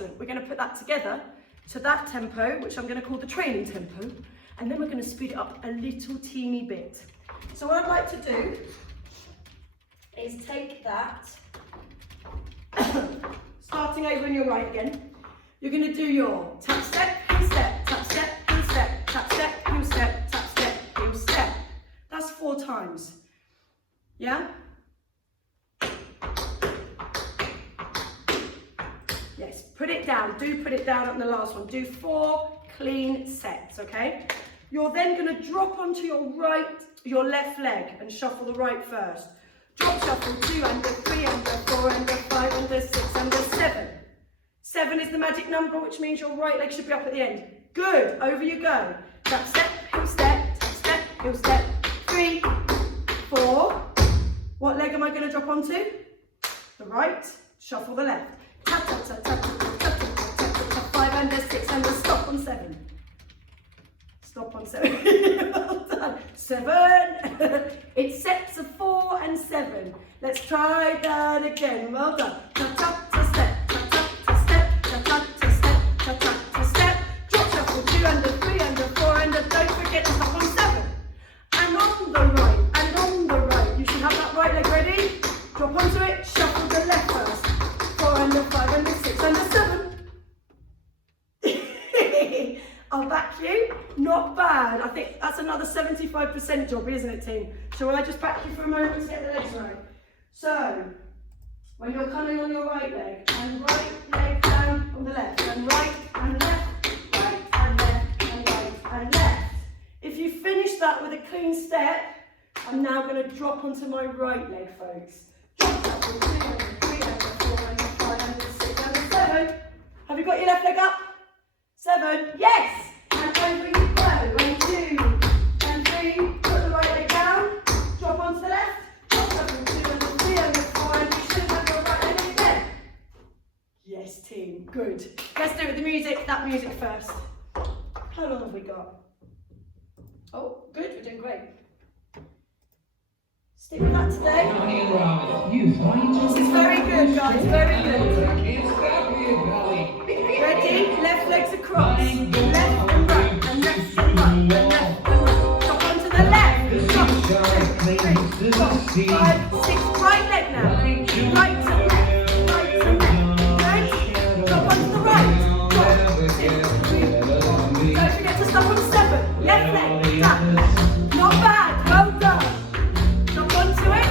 Excellent. We're going to put that together to that tempo, which I'm going to call the training tempo, and then we're going to speed it up a little teeny bit. So what I'd like to do is take that, starting over on your right again. You're going to do your tap step, heel step, tap step, heel step, tap step, heel step, tap step, heel step. That's 4 times. Yeah? Yes, put it down. Do put it down on the last one. Do 4 clean sets, okay? You're then going to drop onto your left leg and shuffle the right first. Drop shuffle 2 under, 3 under, 4 under, 5 under, 6 under, 7. 7 is the magic number, which means your right leg should be up at the end. Good, over you go. Tap step, heel step, heel step. 3, 4. What leg am I going to drop onto? The right, shuffle the left. Tap, tap, tap, tap, tap, tap, tap, tap, tap, tap, 5 under, 6 under, stop on 7. Stop on 7. Well done. 7. It's sets of 4 and 7. Let's try that again. Well done. Tap, tap, tap, step. Tap, tap, tap, step. Tap, tap, tap, step. Tap, tap, tap, step. Drop shuffle 2 under, 3 under, 4 under. Don't forget to stop on 7. And on the right. And on the right. You should have that right leg ready. Drop onto it. Shuffle the left first. 4 under, 5 under, 6 under, 7. I'll back you. Not bad. I think that's another 75% job, isn't it, team? So will I just back you for a moment to get the legs right? So, when you're coming on your right leg, and right leg down on the left, and right and left, right and left, and right and left. If you finish that with a clean step, I'm now going to drop onto my right leg, folks. Drop that from 3 under, 3 under, 4 under, 5 under, 6 under, 7. Have you got your left leg up? 7, yes! And over you go. And 2, and 3, put the right leg down, drop onto the left, drop up from 2 under, 3 under, 4 and you should have your right leg again. Yes, team, good. Let's do it with the music, that music first. How long have we got? Oh, good, we're doing great. Stick with that today. This is very good, guys, very good. Ready? Left legs across. Left and right, and left and right, and left and right. Drop onto the left. Drop. 2, 3, 4, 5, 6. Right leg now. Right to left. Right to left. Right. Drop onto the right. Drop. 2, 3, 4. Don't forget to stop on 7. Left leg. Tap. Not bad. Well done. Drop onto it.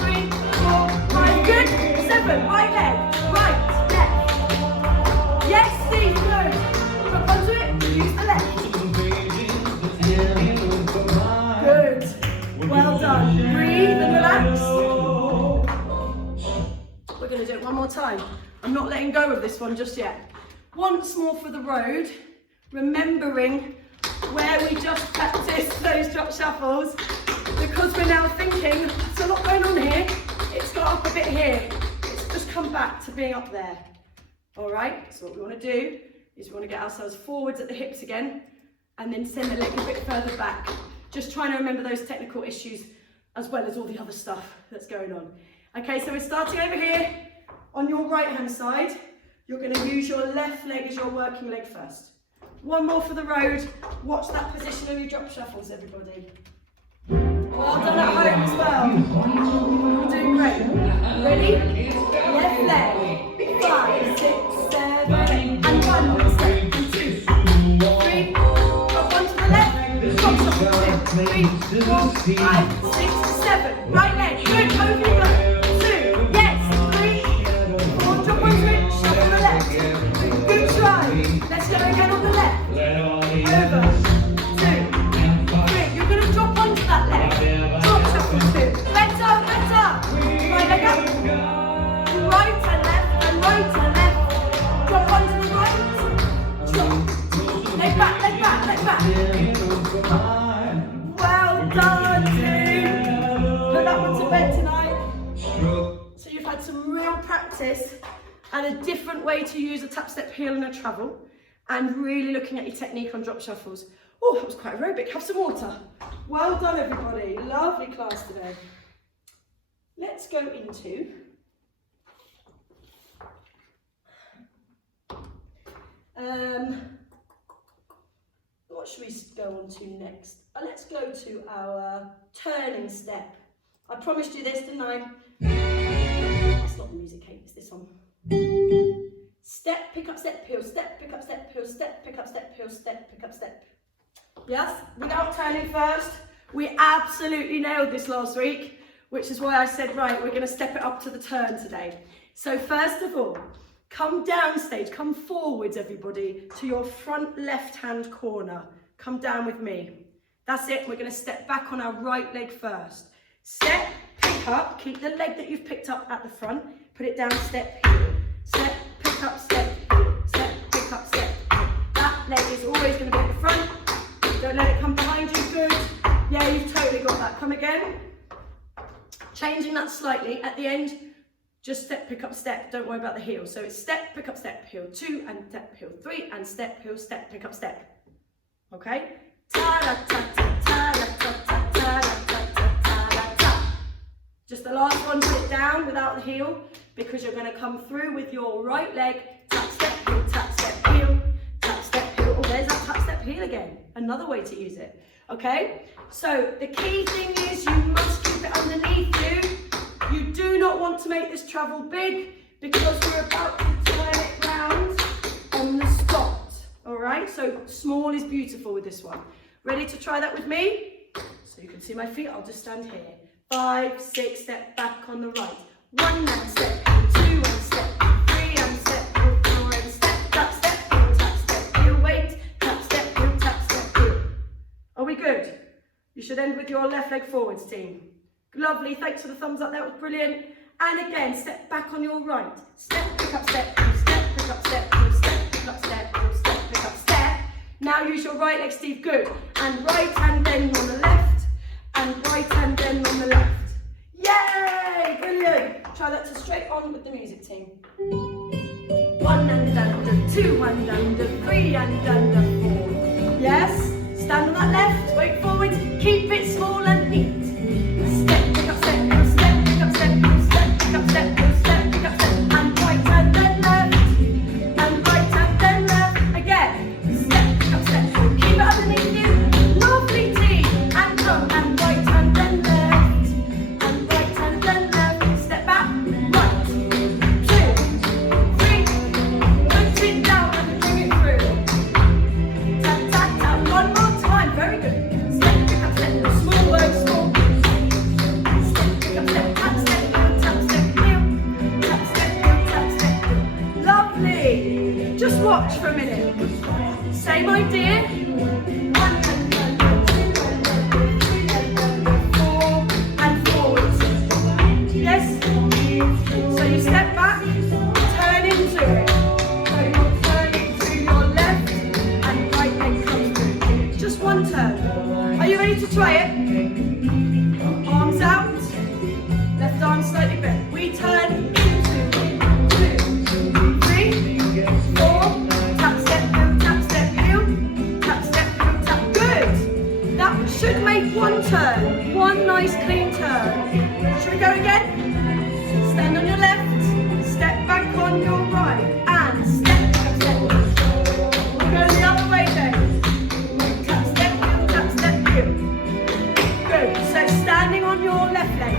3, 4, 5. Good. 7. Right leg. Right. Yes, Steve, good. Drop onto it, use the left. Good. Well done. Breathe and relax. We're going to do it one more time. I'm not letting go of this one just yet. Once more for the road, remembering where we just practiced those drop shuffles, because we're now thinking, there's a lot going on here. It's got up a bit here. It's just come back to being up there. All right, so what we want to do is we want to get ourselves forwards at the hips again and then send the leg a bit further back. Just trying to remember those technical issues as well as all the other stuff that's going on. Okay, so we're starting over here on your right hand side. You're going to use your left leg as your working leg first. One more for the road. Watch that position of your drop shuffles, everybody. Well done at home as well. You're doing great. Ready? Left leg. 5, 6, 7, and 1 step, and 2, 3, drop onto the left, drop shuffle 2, 3, 4, 5, 6, 7, right leg, good, over you go, 2, yes, 3, 4, drop onto it, shuffle the left, good try, let's go again on the left, over, 2, 3, you're going to drop onto that left, drop shuffle 2, better, right leg up, right and left, right and left, drop onto the right, drop, leg back, leg back, leg back. Well done, team. Put that one to bed tonight. So you've had some real practice and a different way to use a tap step heel and a travel, and really looking at your technique on drop shuffles. Oh, that was quite aerobic. Have some water. Well done, everybody. Lovely class today. Let's go into What should we go on to next? Let's go to our turning step. I promised you this, didn't I? It's not the music, Kate, it's this one. Step, pick up, step, heel, step, pick up, step, heel, step, pick up, step, heel, step, pick up, step. Yes, without turning first. We absolutely nailed this last week, which is why I said, right, we're going to step it up to the turn today. So first of all, come down stage, come forwards everybody to your front left-hand corner. Come down with me. That's it, we're going to step back on our right leg first. Step, pick up, keep the leg that you've picked up at the front, put it down, step, heel. Step, pick up, step, heel. Step, pick up, step, heel. That leg is always going to be at the front. Don't let it come behind you, good. Yeah, you've totally got that. Come again. Changing that slightly at the end. Just step, pick up, step. Don't worry about the heel. So it's step, pick up, step, heel. 2 and step, heel. 3 and step, heel, step, pick up, step. Okay? Ta-da-ta-ta-ta-da-ta-ta-ta-da-ta-ta. Just the last one, put it down without the heel, because you're going to come through with your right leg. Tap, step, heel, tap, step, heel. Tap, step, heel. Oh, there's that tap, step, heel again. Another way to use it. Okay? So the key thing is you must keep it underneath you. You do not want to make this travel big because we're about to turn it round on the spot. All right, so small is beautiful with this one. Ready to try that with me? So you can see my feet, I'll just stand here. 5, 6, step back on the right. 1 and step, 2 and step, 3 and step, 4 and step, tap, step, heel, wait, tap, step, heel. Are we good? You should end with your left leg forwards, team. Lovely, thanks for the thumbs up, that was brilliant. And again, step back on your right. Step, pick up, step, step, pick up, step, step, pick up, step, step, pick up, step. Now use your right leg, Steve, good. And right hand then on the left, and right hand then on the left. Yay, brilliant. Try that to straight on with the music, team. 1 and under, 2 and under, 3 and under, 4. Yes, stand on that left, wait forward, keep it small and neat. Step, pick up, step, step, pick up, step, step, pick up, step, step, pick up, step, and right hand then left, and right hand then left, again, step, pick up, step, keep it underneath you, lovely team, and come, and right hand then left, and right hand then left, step back, right, 2, 3, put it down and bring it through, tap, tap, tap, 1 more time, very good, step, pick up, step, small word, small. Just watch for a minute. Same idea. 1 and under, 2 and under, 3 and under, 4 and forwards. Yes? So you step back, turn into it. So you're turning to your left and right leg comes through. Just 1 turn. Are you ready to try it? Arms out. Left arm slightly bent. We turn into 2, 3, 4, tap, step, heel, tap, step, heel, tap, good. That should make 1 turn, 1 nice clean turn. Should we go again? Stand on your left, step back on your right, and step, step. We'll go the other way then. Tap, step, heel. Good, so standing on your left leg.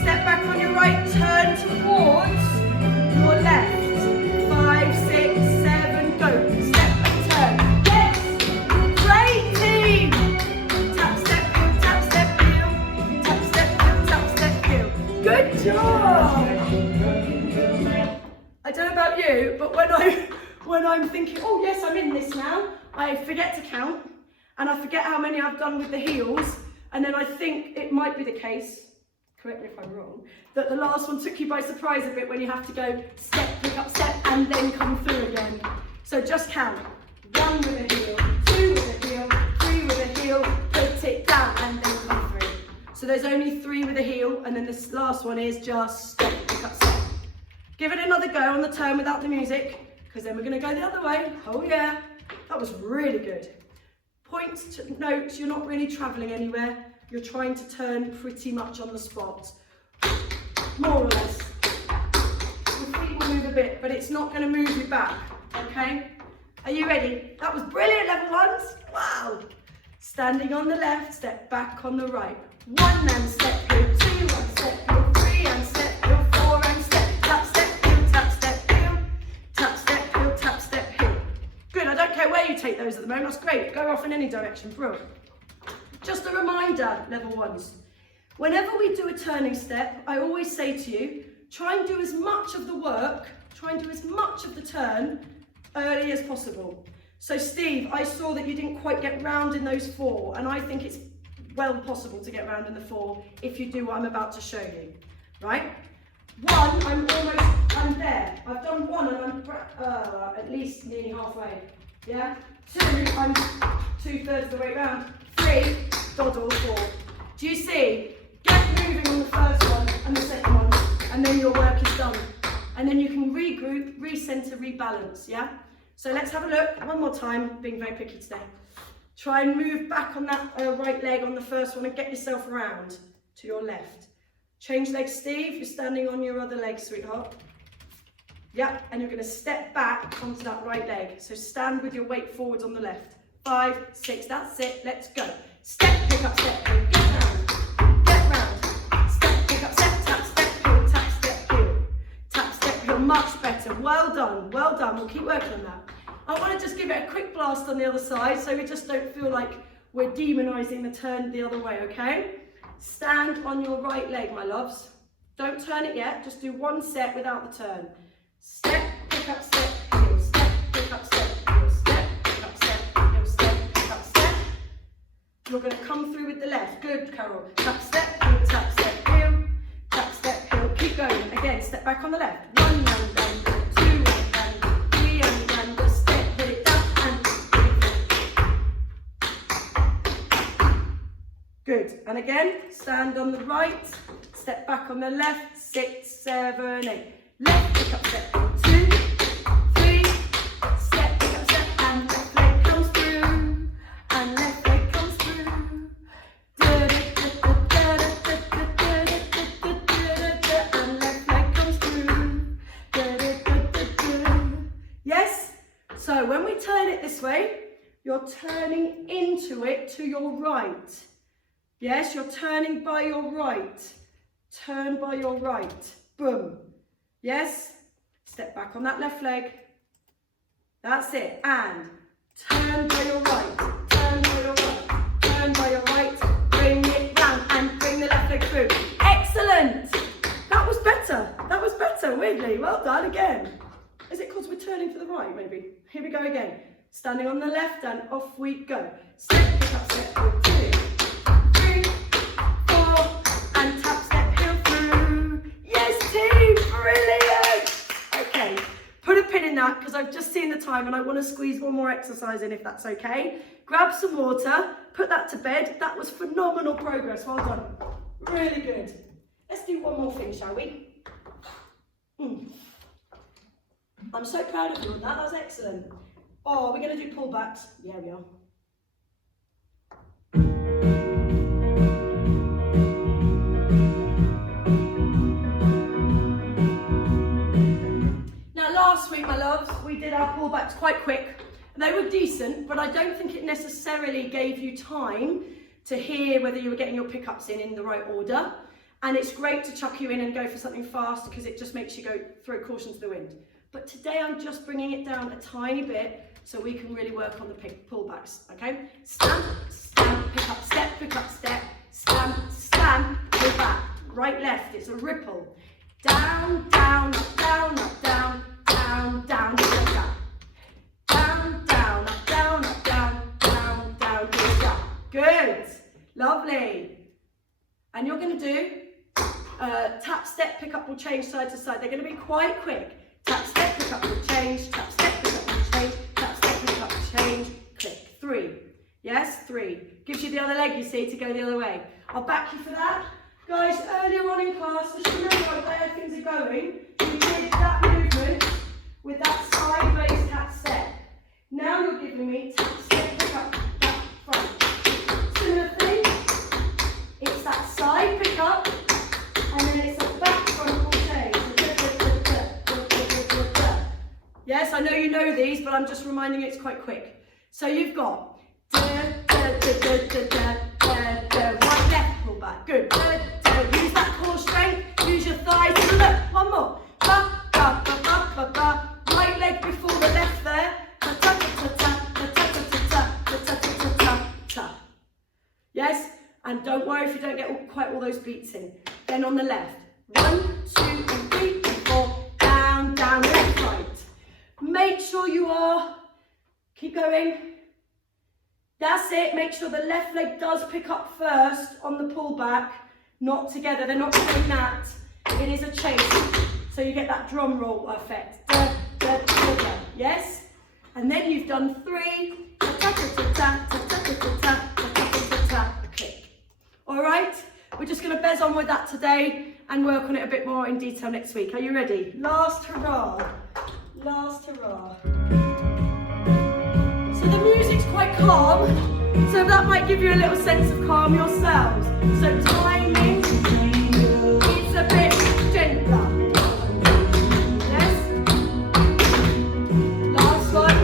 Step back on your right, turn towards your left. 5, 6, 7, go. Step and turn. Yes! Great team! Tap, step, heel, tap, step, heel. Tap, step, heel, tap, step, heel. Good job! I don't know about you, but when I'm thinking, oh yes, I'm in this now, I forget to count, and I forget how many I've done with the heels, and then I think it might be the case, correct me if I'm wrong, that the last one took you by surprise a bit when you have to go step, pick up, step, and then come through again. So just count. 1 with a heel, 2 with a heel, 3 with a heel, put it down, and then come through. So there's only 3 with a heel, and then this last one is just step, pick up, step. Give it another go on the turn without the music, because then we're going to go the other way. Oh yeah, that was really good. Point to note, you're not really travelling anywhere. You're trying to turn pretty much on the spot, more or less. Your feet will move a bit, but it's not going to move you back, okay? Are you ready? That was brilliant, level ones. Wow. Standing on the left, step back on the right. 1 and step heel, 2 and step heel, 3 and step heel, 4 and step, tap, step, heel, tap, step, heel, tap, step, heel, tap, step, heel. Good, I don't care where you take those at the moment, that's great. Go off in any direction, brilliant. Just a reminder, level ones. Whenever we do a turning step, I always say to you, try and do as much of the work, try and do as much of the turn early as possible. So Steve, I saw that you didn't quite get round in those 4, and I think it's well possible to get round in the 4 if you do what I'm about to show you, right? 1, I'm there. I've done 1 and I'm at least nearly halfway, yeah? 2, I'm 2/3 of the way round. 3, doddle, 4. Do you see? Get moving on the first one and the second one, and then your work is done. And then you can regroup, recenter, rebalance, yeah? So let's have a look one more time, being very picky today. Try and move back on that right leg on the first one and get yourself around to your left. Change legs, Steve, you're standing on your other leg, sweetheart. Yep, and you're gonna step back onto that right leg. So stand with your weight forwards on the left. 5, 6, that's it, let's go. Step, pick up, step, heel, get round, step, pick up, step, tap, step, heel, tap, step, heel, tap, step, heel, much better, well done, we'll keep working on that. I want to just give it a quick blast on the other side so we just don't feel like we're demonising the turn the other way, okay? Stand on your right leg, my loves. Don't turn it yet, just do 1 set without the turn. Step, pick up, step, heel, step, pick up, step, heel, step, pick up, step, heel, step, pick up, step. You're going to come through with the left. Good, Carol. Tap, step, heel, tap, step, heel, tap, step, heel. Keep going. Again, step back on the left. 1 and down, 2 and down, 3 and down, just step, put it down and good. And again, stand on the right, step back on the left, 6, 7, 8. Left, pick up, step, 2, 3, step, pick up, step, and left leg comes through, and left leg comes through. And left leg comes through. Yes? So when we turn it this way, you're turning into it to your right. Yes, you're turning by your right. Turn by your right. Boom. Yes? Step back on that left leg. That's it. And turn by your right. Turn by your right. Turn by your right. Bring it round and bring the left leg through. Excellent! That was better. That was better, weirdly. Well done again. Is it because we're turning to the right, maybe? Here we go again. Standing on the left and off we go. Step, pick up, step, 2, 3, 4, and tap, step, heel through. Yes, team, brilliant. Okay, put a pin in that because I've just seen the time and I want to squeeze one more exercise in if that's okay. Grab some water, put that to bed. That was phenomenal progress, well done. Really good. Let's do one more thing, shall we? I'm so proud of you on that, that was excellent. Oh, we're going to do pullbacks. Yeah, we are. Now last week, my loves, we did our pullbacks quite quick. They were decent, but I don't think it necessarily gave you time to hear whether you were getting your pickups in the right order. And it's great to chuck you in and go for something fast because it just makes you go throw caution to the wind. But today I'm just bringing it down a tiny bit so we can really work on the pullbacks, okay? Stamp, stamp, pick up, step, stamp, stamp, pull back. Right, left, it's a ripple. Down, down, up, down, up, down, down, down, push up. Down, down, up, down, up, down, down, down, push up. Good, lovely. And you're gonna do tap, step, pick up, will change side to side. They're gonna be quite quick. Tap, step, pick up, will change, tap, step, pick up, will change, tap, step, pick up, will change, click. 3. Yes, 3. Gives you the other leg, you see, to go the other way. I'll back you for that. Guys, earlier on in class, just remember where things are going. We did that movement with that sideways tap, step. Now you're giving me tap, step, pick up, back, front. Similar thing. It's that side pick up, and then it's a back front will change. know you know these, but I'm just reminding you it's quite quick. So you've got da, da, da, da, da, da, da, da. Right, left, pull back. Good. Da, da. Use that core strength. Use your thighs. Look, one more. Ba, ba, ba, ba, ba, ba. Right leg before the left there. Ta, ta, ta, ta, ta, ta, ta, ta, ta, ta, ta, ta, ta. Yes? And don't worry if you don't get quite all those beats in. Then on the left. 1, 2, and 3, and 4. Down, down, left, right. Make sure you are, keep going. That's it. Make sure the left leg does pick up first on the pullback, not together. They're not doing that. It is a chase. So you get that drum roll effect. Da, da, da, da. Yes? And then you've done 3. Ta, ta, ta, ta, ta, ta, ta, ta, ta, ta, ta, ta, ta. Click. All right? We're just going to bez on with that today and work on it a bit more in detail next week. Are you ready? Last hurrah. Last hurrah. So the music's quite calm, so that might give you a little sense of calm yourselves. So timing is a bit gentler. Yes? Last one.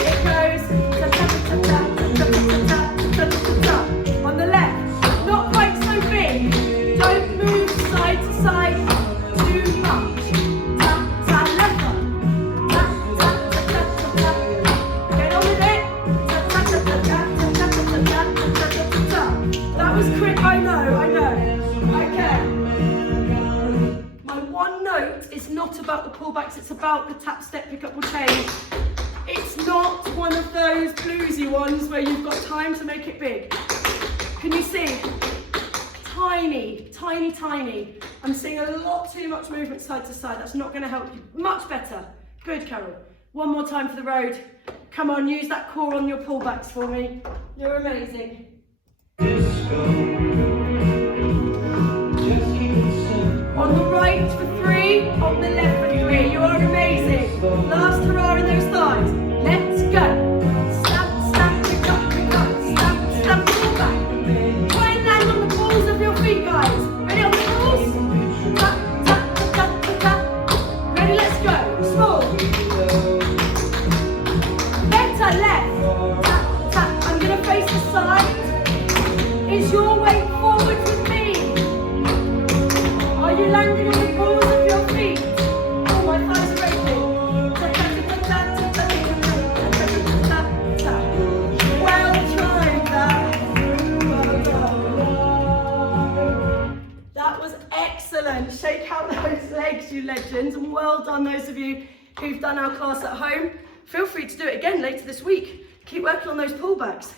It goes ta-ta-ta-ta-ta-ta-ta-ta-ta-ta. On the left, not quite so big. Don't move side to side too much. Ta-ta, left one. Ta-ta-ta-ta-ta-ta. Get on with it. Ta-ta-ta-ta-ta-ta-ta-ta-ta-ta-ta. That was quick, I know. Okay. My one note is not about the pullbacks, it's about the tap, step, pick up or change. It's not one of those bluesy ones where you've got time to make it big. Can you see? Tiny, tiny, tiny. I'm seeing a lot too much movement side to side. That's not going to help you. Much better. Good, Carol. One more time for the road. Come on, use that core on your pullbacks for me. You're amazing. On the right for 3, on the left for 3. You are amazing. Last hurrah in those thighs. Let's go. Stamp, stamp, pick up, stamp, stamp, pull back. Try and land on the balls of your feet, guys. Ready on the balls? Tap, tap, tap, tap, tap. Ready, let's go. Small. Better, left. Tap, tap. I'm going to face the side. Is your weight forward with me? Are you landing on the balls of your feet? Oh, my thighs are racing. Well tried, that. Well done. That was excellent. Shake out those legs, you legends, and well done those of you who've done our class at home. Feel free to do it again later this week. Keep working on those pullbacks.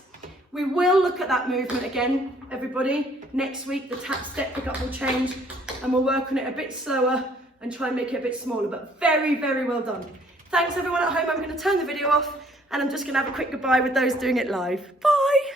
We will look at that movement again, everybody. Next week, the tap, step, pick up will change, and we'll work on it a bit slower and try and make it a bit smaller, but very, very well done. Thanks everyone at home. I'm going to turn the video off and I'm just going to have a quick goodbye with those doing it live. Bye.